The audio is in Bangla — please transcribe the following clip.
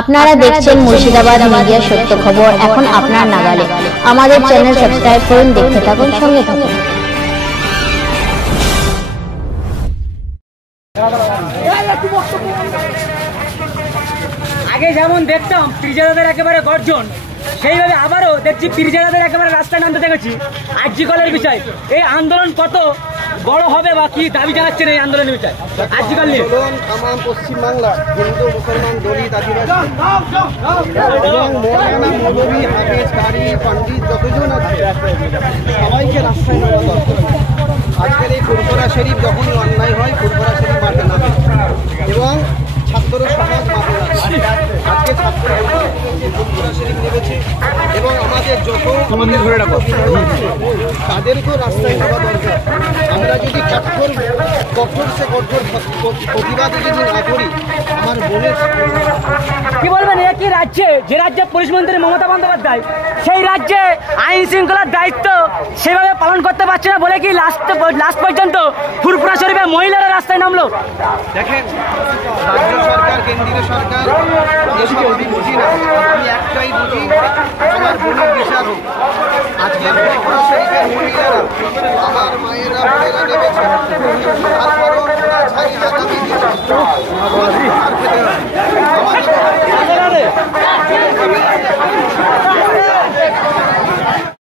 আপনারা দেখছেন মুর্শিদাবাদ মিডিয়া সত্য খবর এখন আপনার নাগালে। আমাদের চ্যানেল সাবস্ক্রাইব করুন, দেখতে থাকুন, সঙ্গে থাকুন। আগে যেমন দেখতাম পীরজাদাদের একেবারে গর্জন, সেইভাবে আবারও দেখছি পীরজাদাদের একেবারে রাস্তায় নামতে দেখেছি আরজি কলের বিষয়। এই আন্দোলন কত বড় হবে বা কি দাবি জানাচ্ছেন এই আন্দোলনের বিষয় আরজি কল নিয়ে? তামাম পশ্চিমবাংলা হিন্দু মুসলমান দলিত আদিবাসী এবং মৌলানা মৌলভী হাফেজ কারি পণ্ডিত যতজন আছে সবাইকে রাস্তায় নামা দরকার। আজকের এই ফুরফুরা শরীফ যখনই অন্যায় হয় ফুরফুরা শরীফ মাঠে নামে এবং ছাত্র সমাজ মাঠে নামে। আজকে ছাত্র ফুরফুরা শরীফ নেমেছে এবং আমাদের যত তাদেরকেও রাস্তায় নামা দরকার। আমরা যদি কঠোর সে কঠোর প্রতিবাদ যদি না করি আমার বোনের কি বলবেন, একই রাজ্যে যে রাজ্যে পুলিশ মন্ত্রী মমতা বন্দ্যোপাধ্যায় সেই রাজ্যে আইন শৃঙ্খলার দায়িত্ব সেভাবে পালন করতে পারছে না বলে কি লাস্ট পর্যন্ত ফুরফুরা শরীফে মহিলারা রাস্তায় নামলো। দেখেন, রাজ্য সরকার কেন্দ্রীয় সরকার এসব আমি বুঝি না, আমি একটাই বুঝি আমার বোনের বিচার হোক। আজকে ফুরফুরা শরীফের মহিলারা আমার মায়েরা বোনেরা নেমেছে, তারপরও